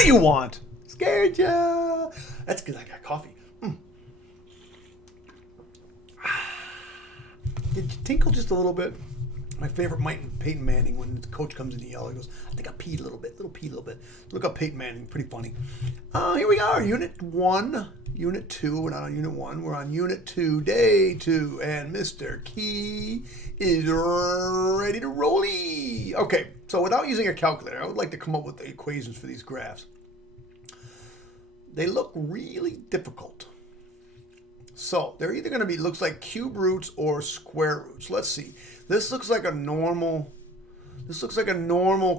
do you want? Scared ya. That's because I got coffee. Did you tinkle just a little bit? My favorite Peyton Manning, when the coach comes in to yell, he goes, I think I peed a little bit, Look up Peyton Manning, pretty funny. Here we are, Unit 1, Unit 2, we're not on Unit 1, we're on Unit 2, Day 2, and Mr. Key is ready to rolly. Okay, so without using a calculator, I would like to come up with the equations for these graphs. They look really difficult. So they're either going to be, looks like cube roots or square roots. Let's see. This looks like a normal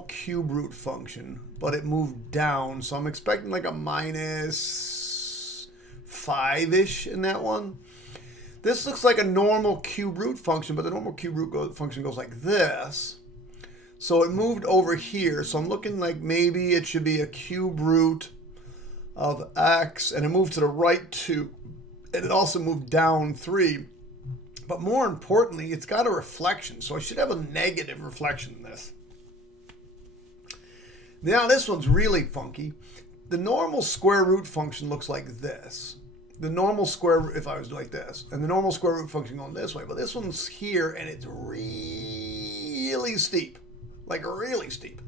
cube root function, but it moved down. So I'm expecting like a minus 5-ish in that one. This looks like a normal cube root function, but the normal cube root function goes like this. So it moved over here. So I'm looking like maybe it should be a cube root of x, and it moved to the right 2. And it also moved down 3. But more importantly, it's got a reflection. So I should have a negative reflection in this. Now this one's really funky. The normal square root function looks like this. The normal square root, if I was like this. And the normal square root function going this way. But this one's here and it's really steep. Like really steep.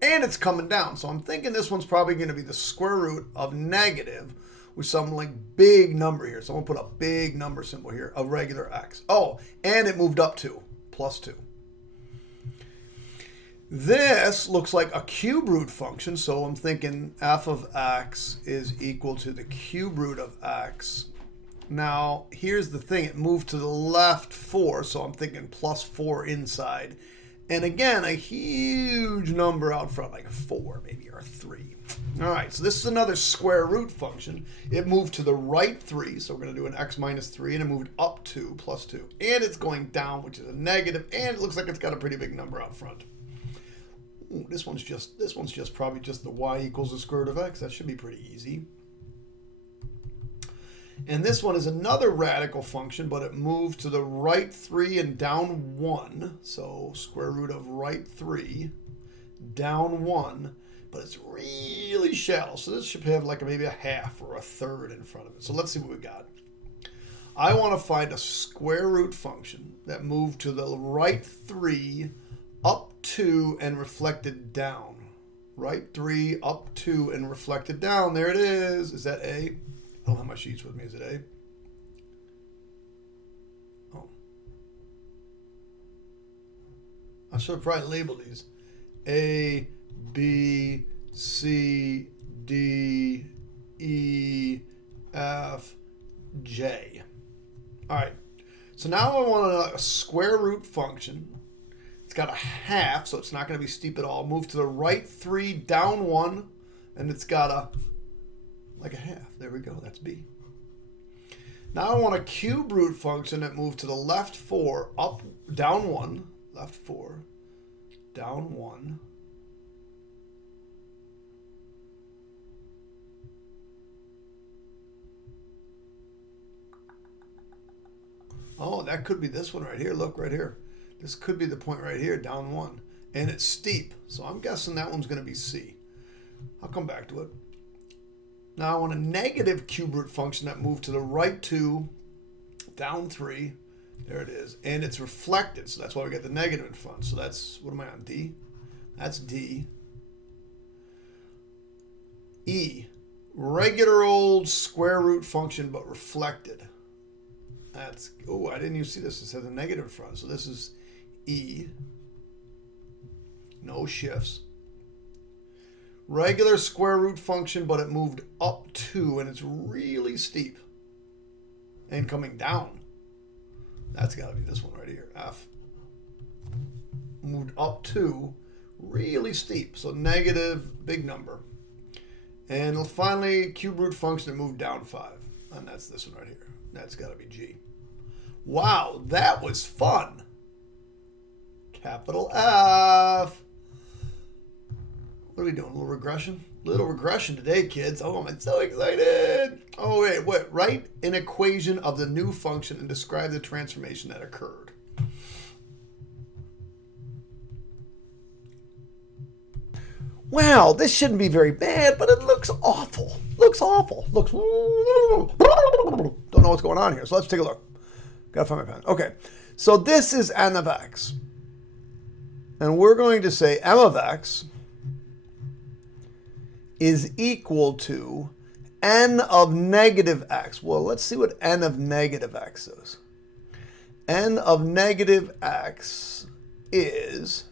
And it's coming down. So I'm thinking this one's probably going to be the square root of negative with some like big number here. So I'm going to put a big number symbol here of regular x. Oh, and it moved up 2, plus 2. This looks like a cube root function. So I'm thinking f of x is equal to the cube root of x. Now, here's the thing. It moved to the left 4. So I'm thinking plus 4 inside. And again, a huge number out front, like a 4 maybe, or a 3. All right, so this is another square root function. It moved to the right 3, so we're going to do an x minus 3, and it moved up 2, plus 2. And it's going down, which is a negative, and it looks like it's got a pretty big number out front. Ooh, this one's just probably just the y equals the square root of x. That should be pretty easy. And this one is another radical function, but it moved to the right 3 and down 1. So square root of right 3, down 1. But it's really shallow. So this should have like maybe a half or a third in front of it. So let's see what we got. I want to find a square root function that moved to the right 3, up 2, and reflected down. Right 3, up 2, and reflected down. There it is. Is that A? I don't have my sheets with me. Is it A? Oh. I should have probably labeled these. A, B, C, D, E, F, J. All right. So now I want a square root function. It's got a half, so it's not going to be steep at all. Move to the right 3, down 1, and it's got a like a half. There we go. That's B. Now I want a cube root function that moved to the left 4, up, down 1, left 4, down 1. Oh, that could be this one right here. Look right here. This could be the point right here, down 1. And it's steep. So I'm guessing that one's going to be C. I'll come back to it. Now I want a negative cube root function that moved to the right 2, down 3. There it is. And it's reflected. So that's why we get the negative in front. So that's, what am I on, D? That's D. E. Regular old square root function, but reflected. That's, oh, I didn't even see this. It says a negative in front. So this is E. No shifts. Regular square root function, but it moved up 2, and it's really steep. And coming down. That's got to be this one right here, F. Moved up 2, really steep. So negative, big number. And finally, cube root function that moved down 5. And that's this one right here. That's got to be G. Wow, that was fun. Capital F. What are we doing? A little regression? Little regression today, kids. Oh, I'm so excited. Oh, wait. Write an equation of the new function and describe the transformation that occurred. Wow, this shouldn't be very bad, but it looks awful. Looks awful. Looks... Don't know what's going on here. So let's take a look. Gotta find my pen. Okay. So this is n of x. And we're going to say m of x is equal to n of negative x. Well, let's see what n of negative x is. N of negative x is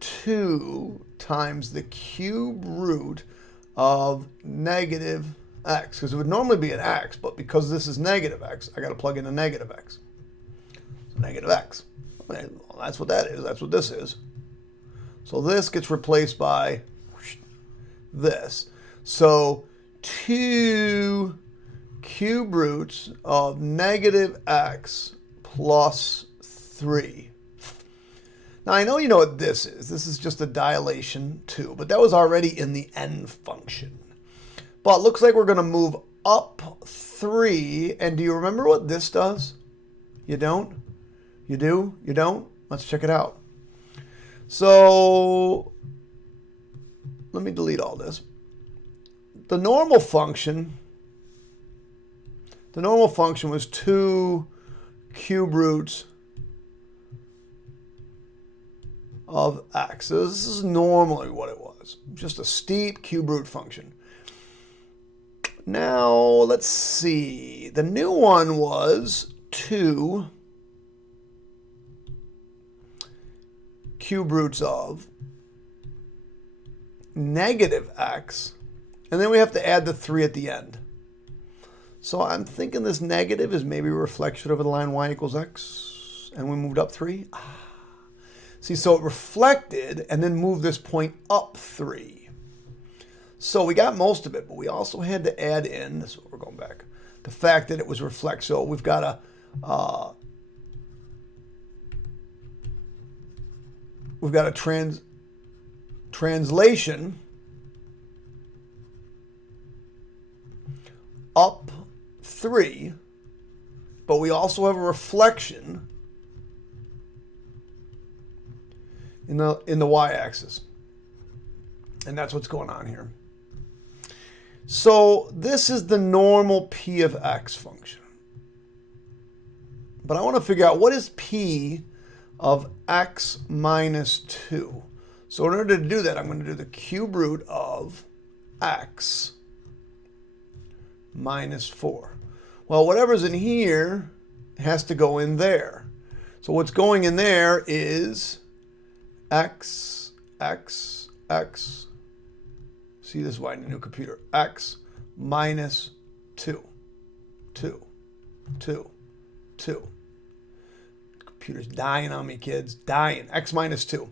2 times the cube root of negative x. Because it would normally be an x, but because this is negative x, I got to plug in a negative x. So negative x. Well, that's what that is. That's what this is. So this gets replaced by this. So 2 cube roots of negative x plus 3. Now, I know you know what this is. This is just a dilation 2, but that was already in the n function. But it looks like we're going to move up 3. And do you remember what this does? You don't? You do? You don't? Let's check it out. So let me delete all this. The normal function was 2 cube roots of x. So this is normally what it was. Just a steep cube root function. Now, let's see. The new one was 2 cube roots of negative x. And then we have to add the 3 at the end. So I'm thinking this negative is maybe a reflection over the line y equals x. And we moved up 3. See, so it reflected and then moved this point up 3. So we got most of it, but we also had to add in, this is what we're going back, the fact that it was reflect. So we've got a translation up 3, but we also have a reflection in the y-axis. And that's what's going on here. So this is the normal p of x function. But I want to figure out what is p of x minus 2. So in order to do that, I'm going to do the cube root of x minus 4. Well, whatever's in here has to go in there. So what's going in there is x, x, x. See, this is why I need a new computer. X minus 2. 2. 2. 2. Computer's dying on me, kids. Dying. X minus 2.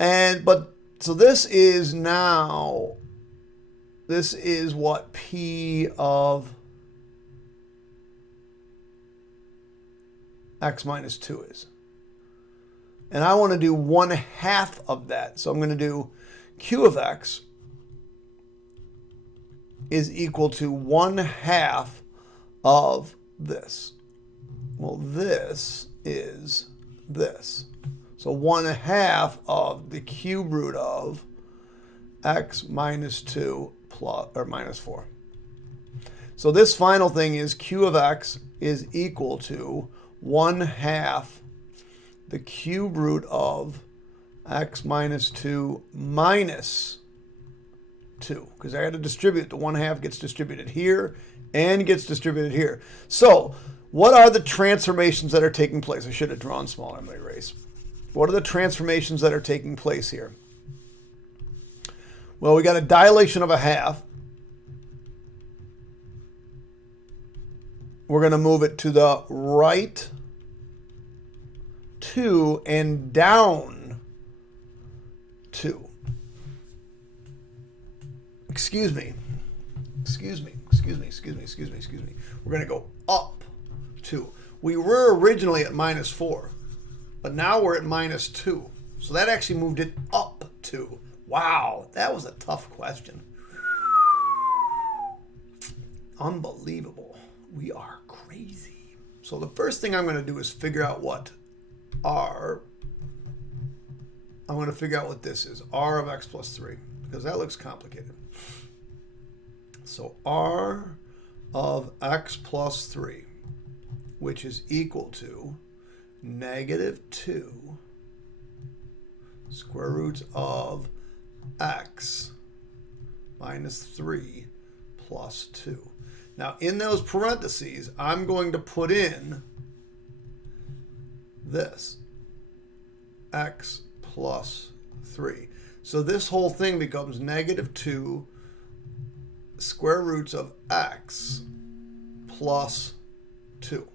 So this is now, this is what P of X minus 2 is. And I want to do 1/2 of that. So I'm going to do Q of X is equal to 1/2 of this. Well, this is this. So 1/2 of the cube root of x minus 2 plus or minus 4. So this final thing is Q of X is equal to 1/2 the cube root of x minus 2 minus 2. Because I had to distribute. The 1/2 gets distributed here and gets distributed here. So what are the transformations that are taking place? I should have drawn smaller. I'm going to erase. What are the transformations that are taking place here? Well, we got a dilation of 1/2. We're going to move it to the right 2 and down 2. Excuse me. We're going to go up 2. We were originally at minus 4, but now we're at minus 2. So that actually moved it up 2. Wow, that was a tough question. Unbelievable. We are crazy. So the first thing I'm going to do is figure out what our I'm going to figure out what this is. R of x plus 3, because that looks complicated. So R of x plus 3, which is equal to negative 2 square roots of x minus 3 plus 2. Now, in those parentheses, I'm going to put in this, x plus 3. So this whole thing becomes negative 2 square roots of x plus 2,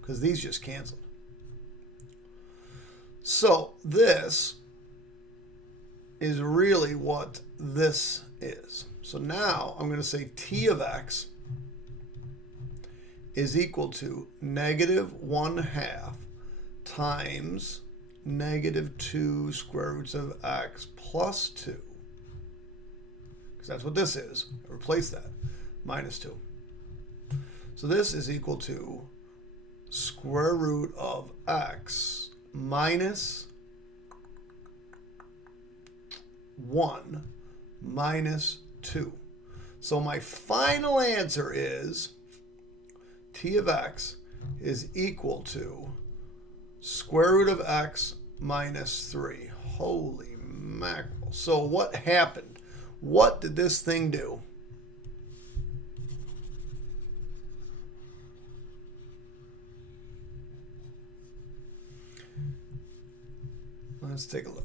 because these just canceled. So this is really what this is. So now I'm going to say t of x is equal to negative 1/2 times negative 2 square roots of x plus 2. Because that's what this is. Replace that. Minus 2. So this is equal to square root of x minus 1 minus 2. So my final answer is t of x is equal to square root of x minus 3. Holy mackerel. So what happened? What did this thing do? Let's take a look.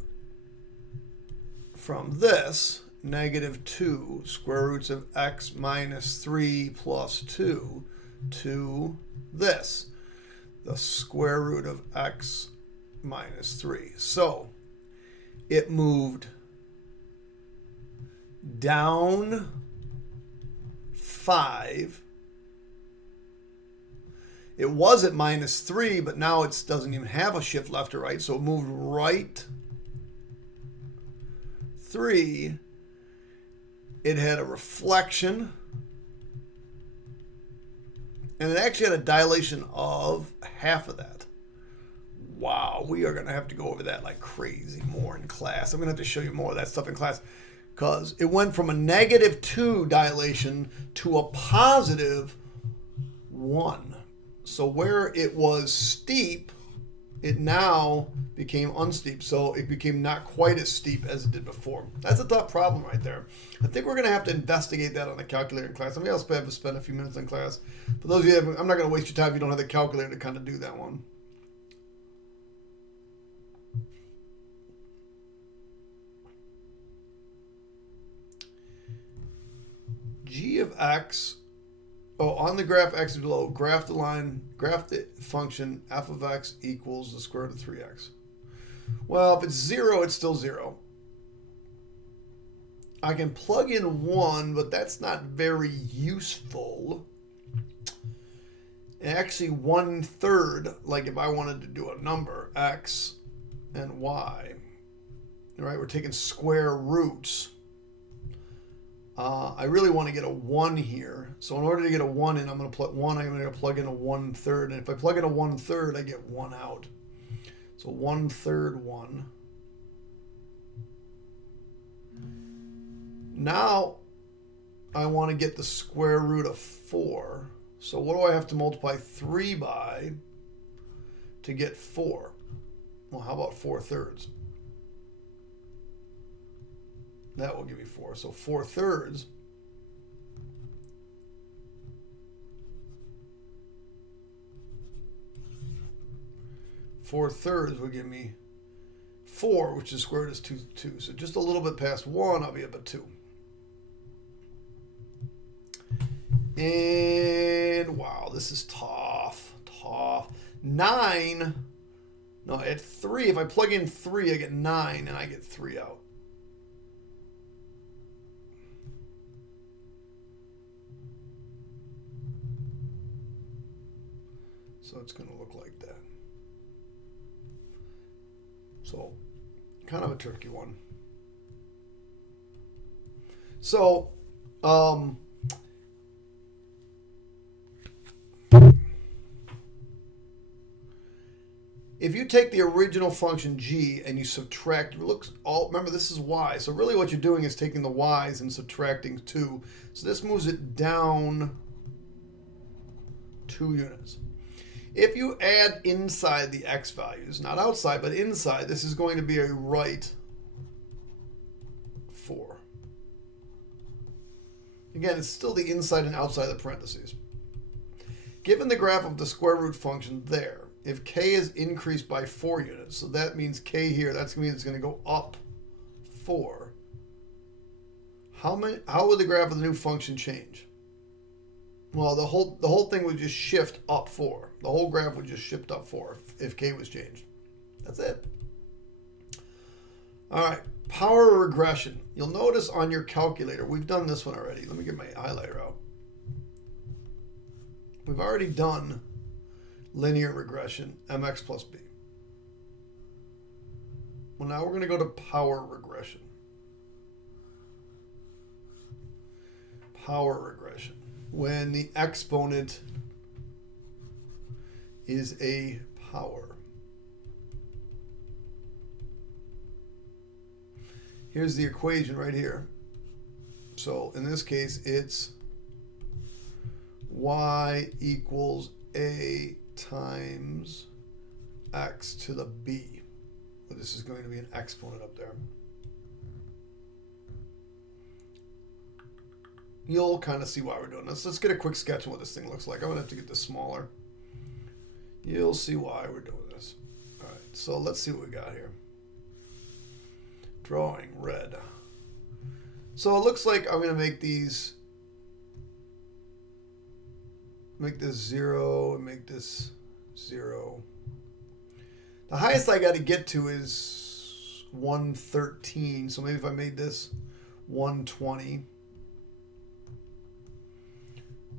From this, negative 2 square roots of x minus 3 plus 2 to this, the square root of x minus 3. So it moved down 5. It was at minus 3, but now it doesn't even have a shift left or right, so it moved right 3. It had a reflection, and it actually had a dilation of half of that. Wow, we are going to have to go over that like crazy more in class. I'm going to have to show you more of that stuff in class, because it went from a negative 2 dilation to a positive 1. So where it was steep, it now became unsteep. So it became not quite as steep as it did before. That's a tough problem right there. I think we're going to have to investigate that on the calculator in class. I mean, I'll spend a few minutes in class. For those of you, I'm not going to waste your time if you don't have the calculator to kind of do that one. G of x. Oh, on the graph x is below, graph the line, graph the function f of x equals the square root of 3x. Well, if it's 0, it's still 0. I can plug in 1, but that's not very useful. Actually, 1/3, like if I wanted to do a number, x and y. All right, we're taking square roots. I really want to get a 1 here. So in order to get a 1 in, I'm going to plug 1. I'm going to plug in a 1/3. And if I plug in a 1/3, I get 1 out. So 1/3 1. Now I want to get the square root of 4. So what do I have to multiply 3 by to get 4? Well, how about 4/3? That will give me 4. So 4/3 will give me 4, which is square root is 2. So just a little bit past 1, I'll be up at 2. And wow, this is tough. 9. No, at 3, if I plug in 3, I get 9, and I get 3 out. So it's going to look like that. So, kind of a tricky one. So, if you take the original function g and you subtract, remember this is y, so really what you're doing is taking the y's and subtracting 2. So this moves it down 2 units. If you add inside the x values, not outside, but inside, this is going to be a right 4. Again, it's still the inside and outside of the parentheses. Given the graph of the square root function there, if k is increased by 4 units, so that means k here, that's going to mean it's going to go up 4. How would the graph of the new function change? Well, the whole thing would just shift up 4. The whole graph would just shift up 4 if k was changed. That's it. All right, power regression. You'll notice on your calculator, we've done this one already. Let me get my highlighter out. We've already done linear regression, mx plus b. Well, now we're going to go to power regression. Power regression. When the exponent is a power. Here's the equation right here. So in this case, it's y equals a times x to the b. Well, this is going to be an exponent up there. You'll kind of see why we're doing this. Let's get a quick sketch of what this thing looks like. I'm going to have to get this smaller. You'll see why we're doing this. All right, so let's see what we got here. Drawing red. So it looks like I'm going to make this 0 and make this 0. The highest I got to get to is 113. So maybe if I made this 120.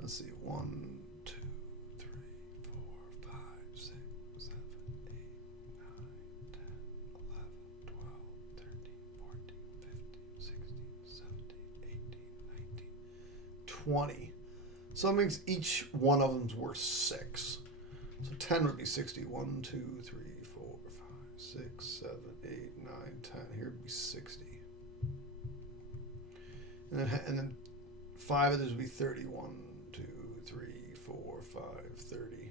Let's see, 1, 2, 3, 4, 5, 6, 7, 8, 9, 10, 11, 12, 13, 14, 15, 16, 17, 18, 19, 20. So that means each one of them's worth 6. So 10 would be 60. 1, 2, 3, 4, 5, 6, 7, 8, 9, 10. Here would be 60. And then 5 of these would be 30. 1, 2, 3, 4, 5, 30.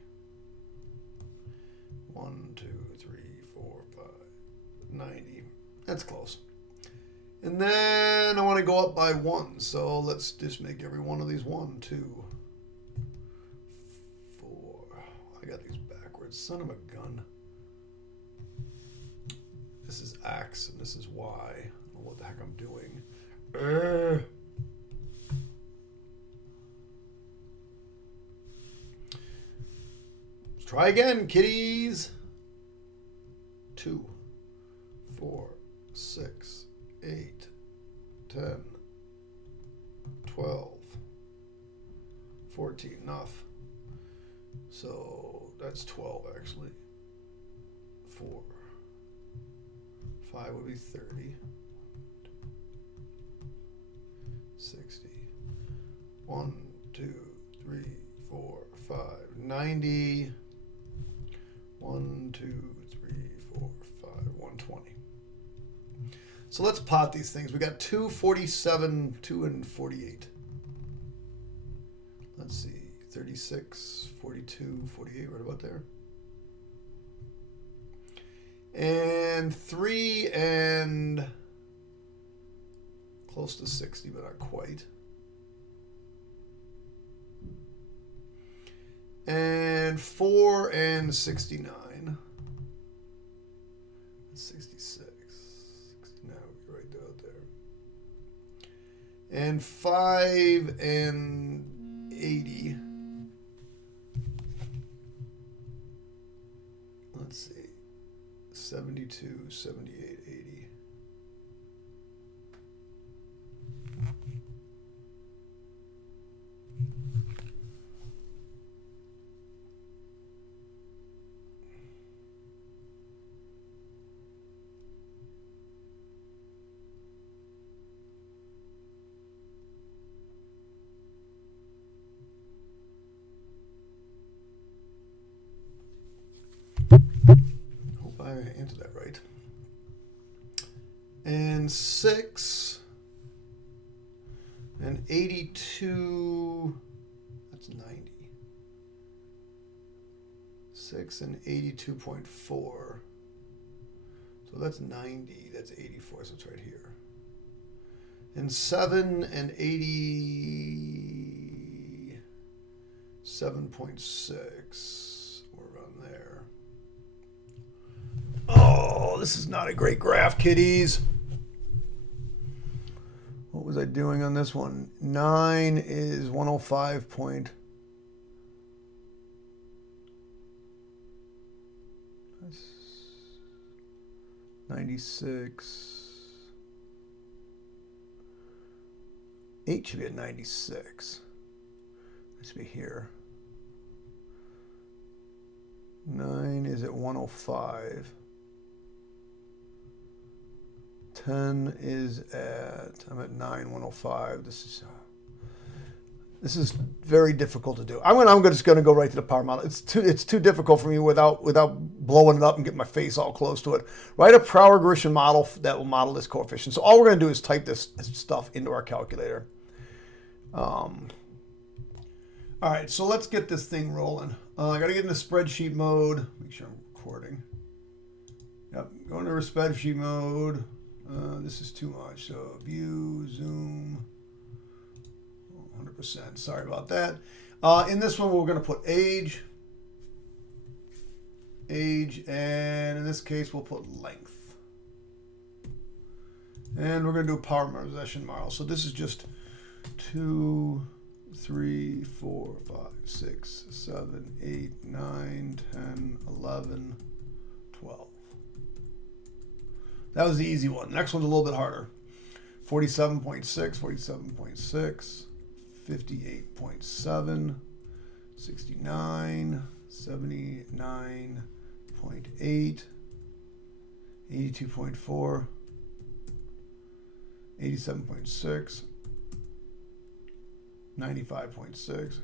1, 2, 3, 4, 5, 90. That's close. And then I want to go up by 1. So let's just make every one of these 1, 2, 4. I got these backwards. Son of a gun. This is X and this is Y. I don't know what the heck I'm doing. Let's try again, kiddies. 2, 4, 6, 8, 10, 12, 14, enough. So that's 12 actually. 4, 5 would be 30. 60. 1, 2, 3, 4, 5, 90. 1, 2, 3, 4, 5, 120. So let's pot these things. We got 2, 47, 2, and 48. Let's see. 36, 42, 48, right about there. And 3 and close to 60, but not quite. And 4 and 69. 66. 69 would be right out there. And 5 and 80. Let's see. 72, 78, 80. that right. And 6 and 82, that's 90. 6 and 82.4. So that's 90, that's 84, so it's right here. And 7 and 87.6, we're around there. Oh, this is not a great graph, kiddies. What was I doing on this one? 9 is 105 point. 96. 8 should be at 96. It should be here. 9 is at 105. 10 is at, I'm at 9, 105. This is very difficult to do. I'm just going to go right to the power model. It's too difficult for me without blowing it up and getting my face all close to it. Write a power regression model that will model this coefficient. So all we're going to do is type this stuff into our calculator. All right, so let's get this thing rolling. I got to get into spreadsheet mode. Make sure I'm recording. Yep, go into spreadsheet mode. This is too much. So view, zoom. 100%. Sorry about that. In this one, we're going to put age, and in this case, we'll put length. And we're going to do a power regression model. So this is just 2, 3, 4, 5, 6, 7, 8, 9, 10, 11, 12. That was the easy one. Next one's a little bit harder. 47.6, 47.6. 58.7, 69, 79.8, 82.4, 87.6, 95.6.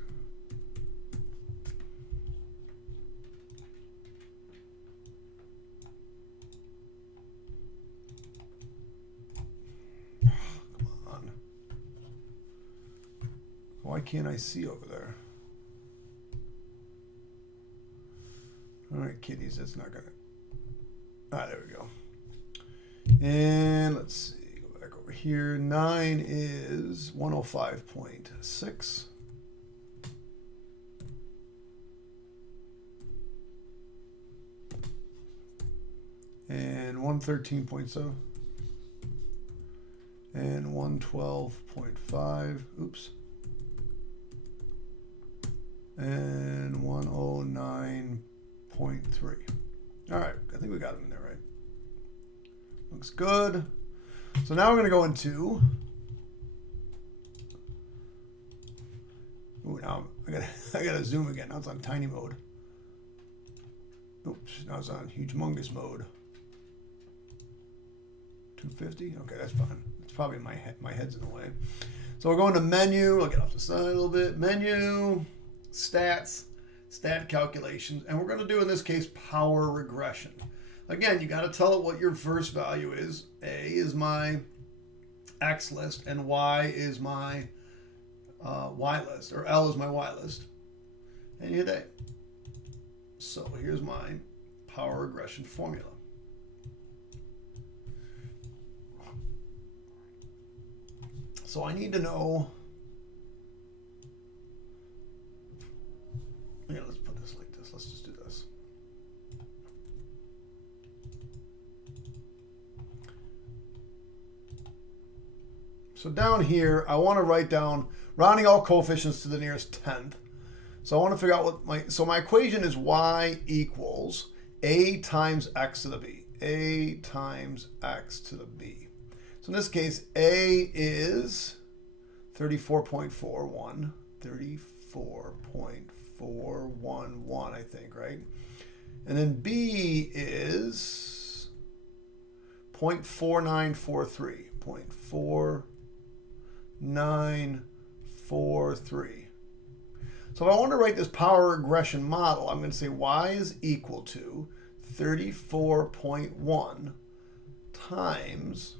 Why can't I see over there? All right, kiddies, that's not gonna. Ah, there we go. And let's see, go back over here. 9 is 105.6. And 113.7. And 112.5. Oops. And 109.3. All right, I think we got them in there, right? Looks good. So now we're going to go into. Ooh, now I gotta zoom again. Now it's on tiny mode. Oops, now it's on humongous mode. 250. Okay, that's fine. It's probably my head's in the way. So we're going to menu. I'll get off the side a little bit. Menu. Stats, stat calculations, and we're going to do in this case power regression. Again, you got to tell it what your first value is. A is my X list, and Y is my Y list, or L is my Y list. And you hit A. So here's my power regression formula. So I need to know. Yeah, let's put this like this. Let's just do this. So down here, I want to write down rounding all coefficients to the nearest tenth. So I want to figure out what my equation is y equals a times x to the b. A times x to the b. So in this case, a is 34.41. 34.411, I think, right? And then B is 0.4943. 0.4943. So if I want to write this power regression model, I'm going to say y is equal to 34.1 times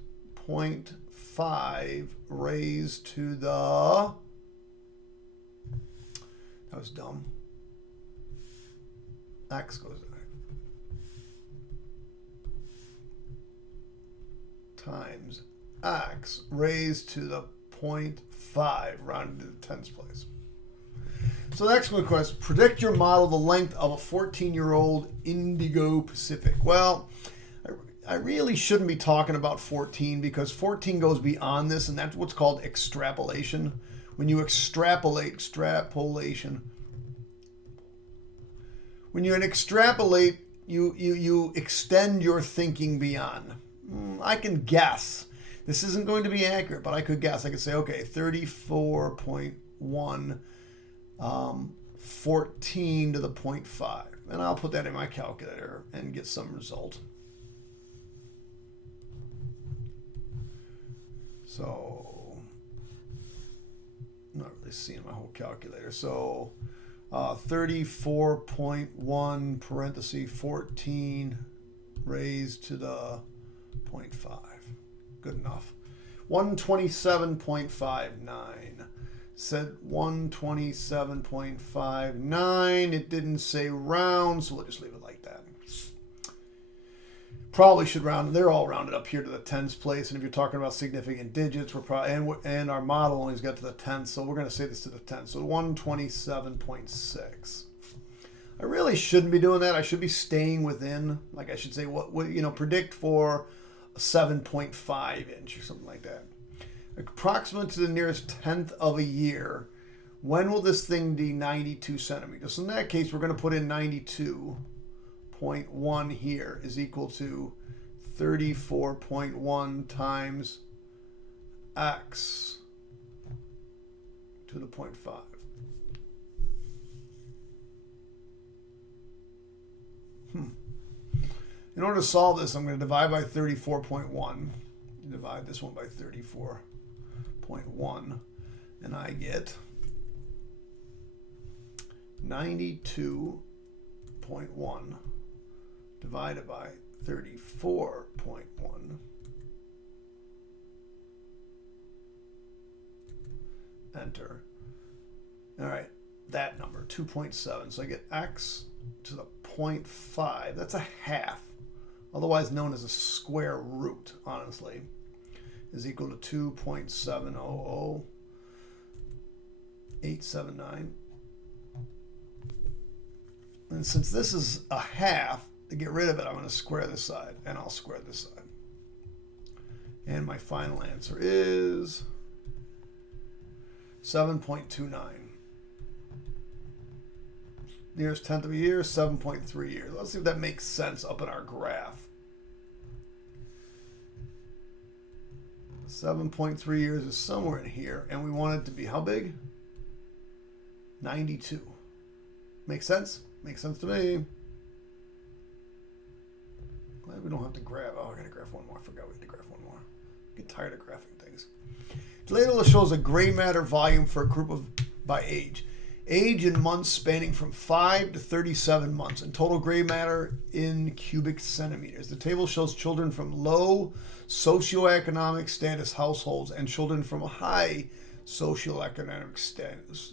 0.5 raised to the, that was dumb, x goes there, times x raised to the 0.5 rounded to the tens place. So the next one request, predict your model the length of a 14-year-old Indigo Pacific. Well, I really shouldn't be talking about 14 because 14 goes beyond this, and that's what's called extrapolation. When you extrapolation. When you extrapolate, you extend your thinking beyond. I can guess. This isn't going to be accurate, but I could guess. I could say, okay, 34.1, 14 to the 0.5. And I'll put that in my calculator and get some result. So, I'm not really seeing my whole calculator. So, 34.1 parenthesis 14 raised to the 0.5. Good enough. 127.59. Said 127.59. It didn't say round, so we'll just leave it like that. Probably should round. They're all rounded up here to the tens place, and if you're talking about significant digits, we're probably and our model only's got to the tens, so we're going to say this to the tens. So 127.6. I really shouldn't be doing that. I should be staying within. Like I should say, what predict for a 7.5 inch or something like that. Approximate to the nearest tenth of a year. When will this thing be 92 centimeters? So in that case, we're going to put in 92.1 here is equal to 34.1 times x to the 0.5. In order to solve this, I'm going to divide by 34.1. Divide this one by 34.1, and I get 92.1 divided by 34.1. Enter. All right, that number, 2.7. So I get x to the 0.5. That's a half, otherwise known as a square root, honestly, is equal to 2.700879. And since this is a half, to get rid of it, I'm going to square this side, and I'll square this side. And my final answer is 7.29. Nearest tenth of a year, 7.3 years. Let's see if that makes sense up in our graph. 7.3 years is somewhere in here, and we want it to be how big? 92. Makes sense? Makes sense to me. Glad we don't have to graph. Oh, I gotta graph one more. I forgot we had to graph one more. I get tired of graphing things. Data shows a gray matter volume for a group of by age. Age in months spanning from 5 to 37 months, and total gray matter in cubic centimeters. The table shows children from low socioeconomic status households and children from high socioeconomic status.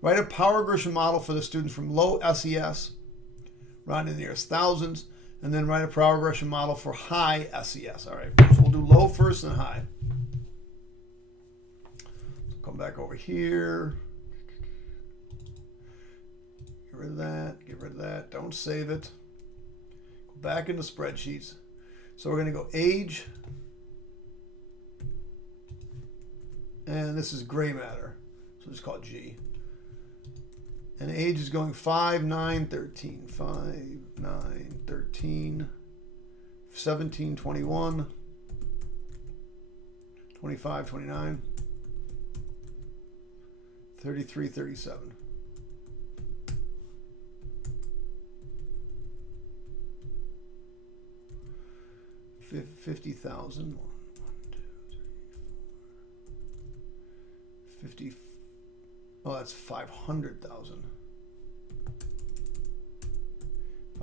Write a power regression model for the students from low SES, round to the nearest thousands, and then write a power regression model for high SES. All right, so we'll do low first and high. So come back over here. Get rid of that, get rid of that, don't save it. Go back into spreadsheets. So we're going to go age, and this is gray matter, so just call it G. And age is going 5, 9, 13, 5, 9, 13, 17, 21, 25, 29, 33, 37. 50,000. 1, 2, 3, 4. 50. Oh, that's 500,000.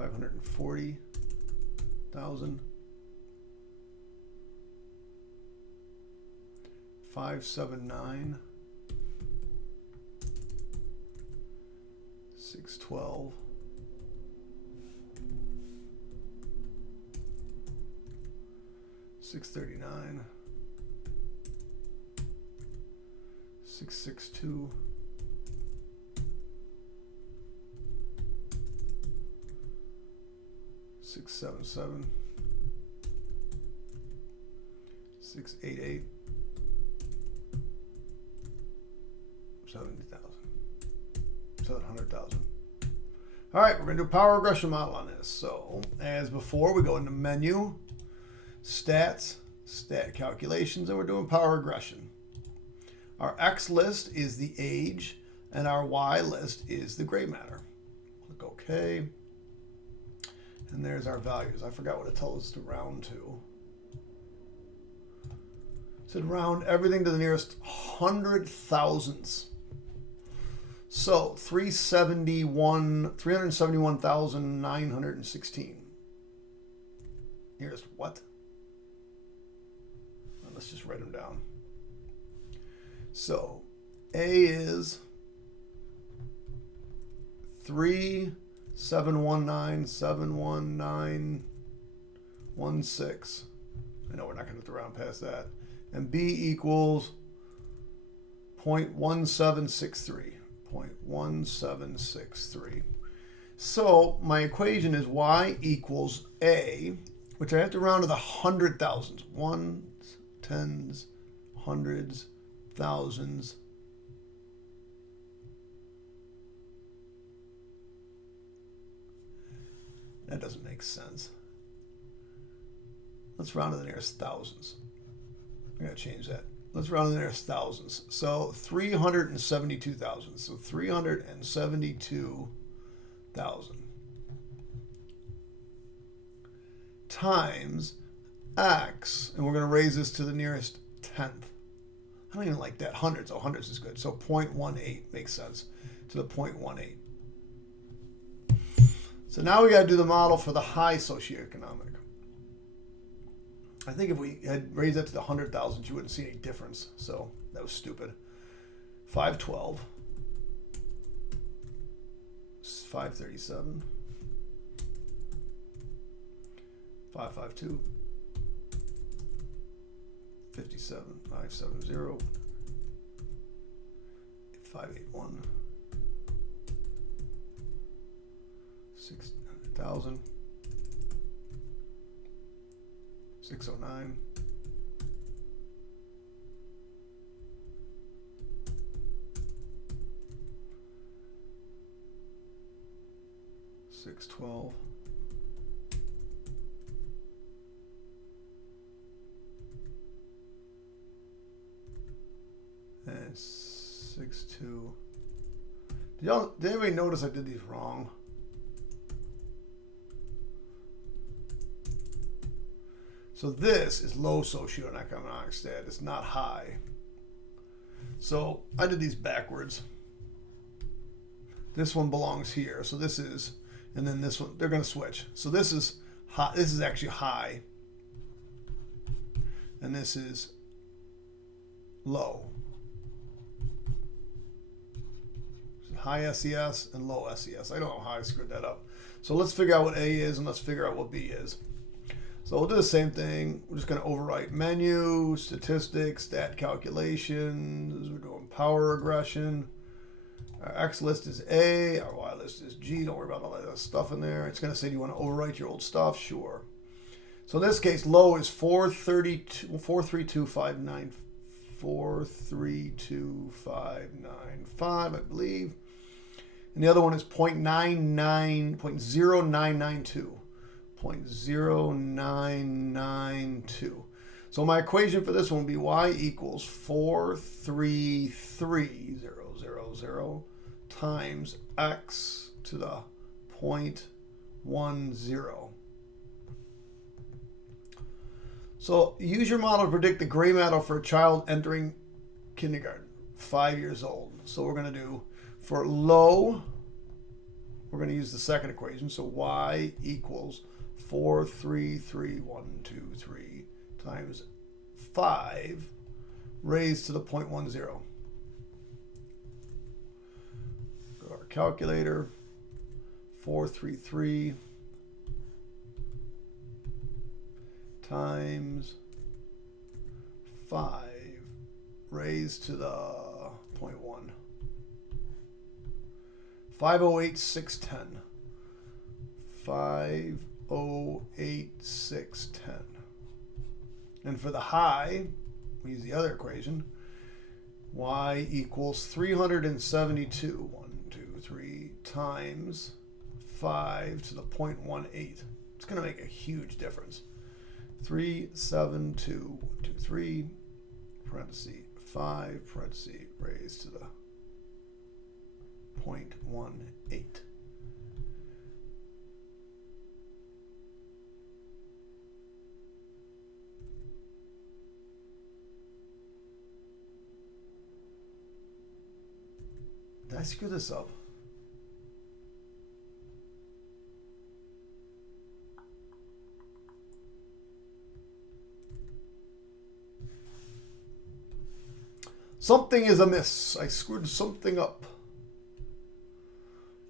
540,000. 579. 612. 639. 662. 677. 688. 70,000. 700,000. All right, we're going to do a power regression model on this. So, as before, we go into menu, stats, stat calculations, and we're doing power regression. Our X list is the age, and our Y list is the gray matter. Click OK. And there's our values. I forgot what it tells us to round to. It said round everything to the nearest 100,000ths. So 371,916. Nearest what? Well, let's just write them down. So A is 3,719,71916. I know we're not going to have to round past that. And B equals 0.1763. 0.1763. So my equation is Y equals A, which I have to round to the 100,000s. Ones, tens, hundreds, thousands. That doesn't make sense. Let's round to the nearest thousands. I gotta change that. Let's round to the nearest thousands. So 372,000. So 372,000 times X, and we're going to raise this to the nearest tenth. I don't even like that. Hundreds. Oh, hundreds is good. So 0.18 makes sense to the 0.18. So now we got to do the model for the high socioeconomic. I think if we had raised that to the 100,000, you wouldn't see any difference. So that was stupid. 512. 537. 552. 57. 570. 581. 600,000. 609. 612. And 62. Did anybody notice I did these wrong? So this is low socioeconomic status, not high. So I did these backwards. This one belongs here. So this is, and then this one, they're going to switch. So this is high. This is actually high. And this is low. So high SES and low SES. I don't know how I screwed that up. So let's figure out what A is and let's figure out what B is. So we'll do the same thing. We're just going to overwrite menu, statistics, stat calculations. We're doing power regression. Our X list is A. Our Y list is G. Don't worry about all that stuff in there. It's going to say, do you want to overwrite your old stuff? Sure. So in this case, low is 432,595, I believe. And the other one is 0.0992. 0.0992. So my equation for this one will be Y equals 433,000 times X to the 0.10. So use your model to predict the gray matter for a child entering kindergarten, 5 years old. So we're going to do for low we're going to use the second equation. So y equals 433,123 times 5 raised to the 0.10. Go to our calculator. 433 times 5 raised to the 0.1. 508,610. 508,610. And for the high, we use the other equation. Y equals 372. 1, 2, 3 times 5 to the 0.18. It's going to make a huge difference. 372, 1, 2, 3, parenthesis 5, parenthesis raised to the 0.18. Did I screw this up? Something is amiss. I screwed something up.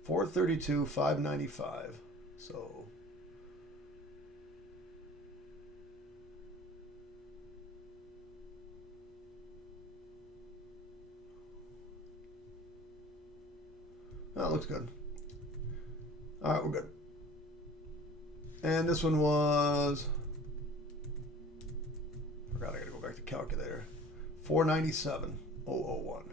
432, 595. So that looks good. All right, we're good. And this one was, forgot I gotta go back to calculator. 497,001.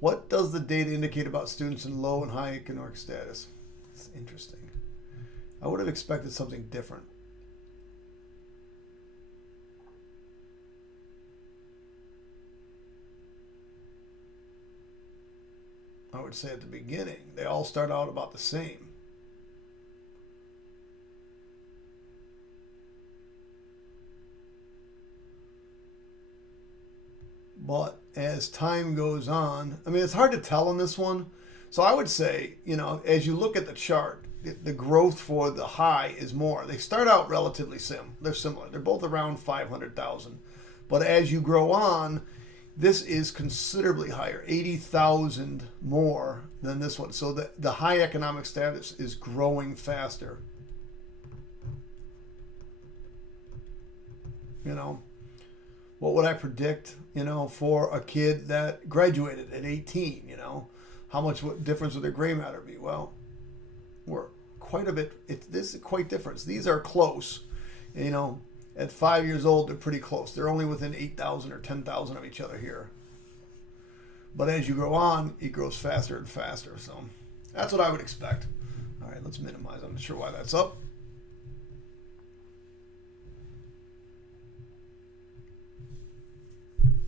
What does the data indicate about students in low and high economic status? It's interesting. I would have expected something different. I would say at the beginning, they all start out about the same. But as time goes on, I mean, it's hard to tell on this one. So I would say, you know, as you look at the chart, the growth for the high is more. They start out relatively they're similar. They're both around 500,000. But as you grow on, this is considerably higher, 80,000 more than this one. So the high economic status is growing faster. You know, what would I predict, you know, for a kid that graduated at 18, you know? What difference would their gray matter be? Well, we're quite a bit, this is quite different. These are close, you know. At 5 years old, they're pretty close. They're only within 8,000 or 10,000 of each other here. But as you grow on, it grows faster and faster. So that's what I would expect. All right, let's minimize. I'm not sure why that's up.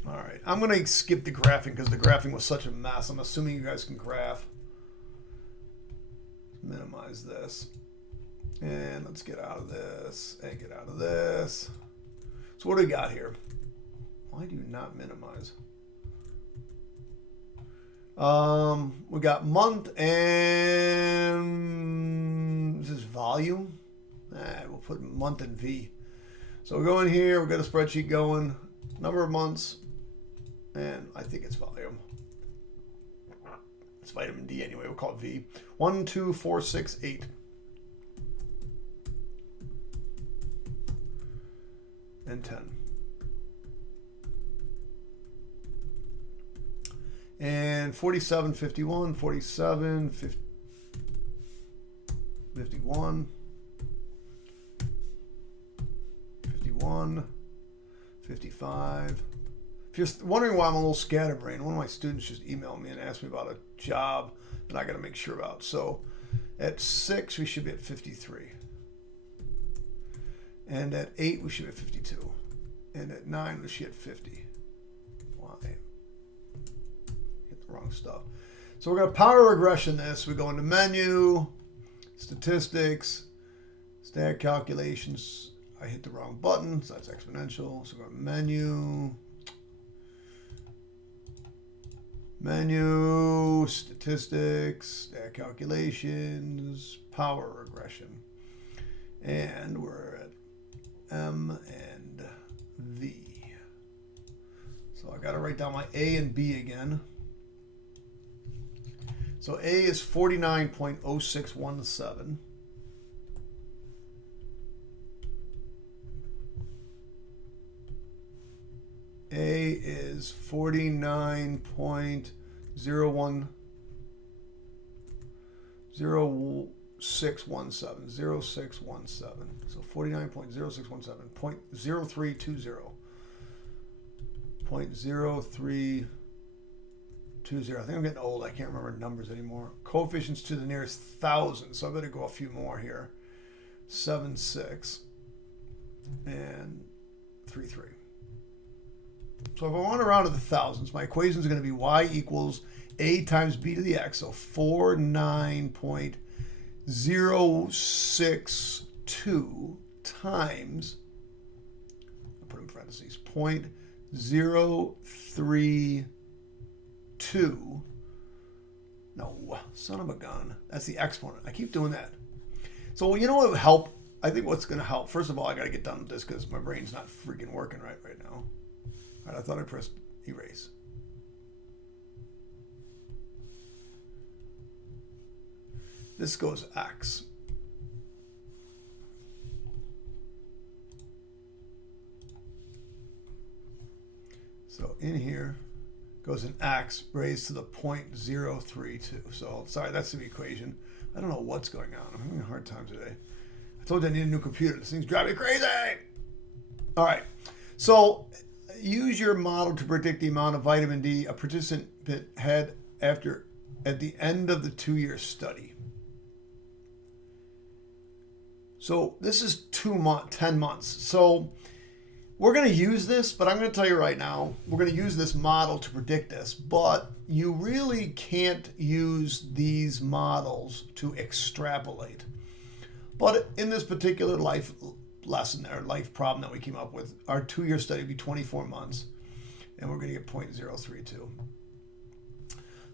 All right, I'm going to skip the graphing because the graphing was such a mess. I'm assuming you guys can graph. Minimize this. And let's get out of this and get out of this. So what do we got here? Why do you not minimize? We got month and this is volume. We'll put month and V. So we go in here, we've got a spreadsheet going, number of months, and I think it's volume. It's vitamin D anyway, we'll call it V. 1, 2, 4, 6, 8. And 10. And 47, 51, 47, 50, 51, 51, 55. If you're wondering why I'm a little scatterbrained, one of my students just emailed me and asked me about a job that I got to make sure about. So at 6, we should be at 53. And at 8, we should be at 52. And at 9, we should be at 50. Why? Hit the wrong stuff. So we're going to power regression this. We go into menu, statistics, stat calculations. I hit the wrong button, so that's exponential. So we're going to menu, Menu, statistics, stat calculations, power regression. And we're at M and V. So I got to write down my A and B again. So A is 49.0617. A is 49.0617. 0617. So 49.0617. 0.0320. 0.0320. I think I'm getting old. I can't remember numbers anymore. Coefficients to the nearest 1,000. So I better go a few more here. 7.6 and 3.3. So if I want to round to the thousands, my equations are going to be y equals a times b to the x. So 49.062 times, I'll put in parentheses, 0.032. No, son of a gun. That's the exponent. I keep doing that. So you know what would help? I think what's going to help, first of all, I got to get done with this because my brain's not freaking working right now. All right, I thought I pressed erase. This goes X. So in here goes an X raised to the 0.032. So sorry, that's the equation. I don't know what's going on. I'm having a hard time today. I told you I need a new computer. This thing's driving me crazy. All right. So use your model to predict the amount of vitamin D a participant had at the end of the 2-year study. So this is 10 months. So we're going to use this, but I'm going to tell you right now, we're going to use this model to predict this, but you really can't use these models to extrapolate. But in this particular life lesson or life problem that we came up with, our 2-year study would be 24 months, and we're going to get 0.032.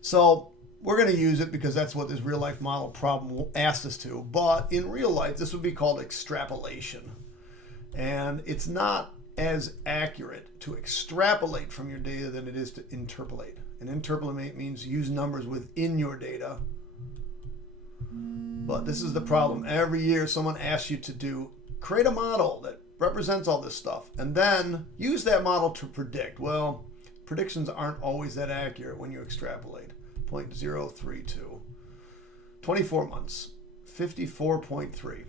So we're going to use it because that's what this real life model problem asked us to. But in real life, this would be called extrapolation. And it's not as accurate to extrapolate from your data than it is to interpolate. And interpolate means use numbers within your data. But this is the problem. Every year someone asks you to create a model that represents all this stuff and then use that model to predict. Well, predictions aren't always that accurate when you extrapolate. 0.032. 24 months. 54.3.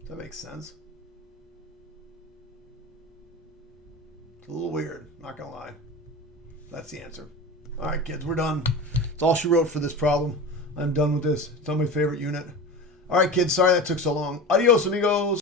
Does that make sense? It's a little weird, not gonna lie. That's the answer. All right, kids, we're done. That's all she wrote for this problem. I'm done with this. It's on my favorite unit. All right, kids, sorry that took so long. Adios, amigos.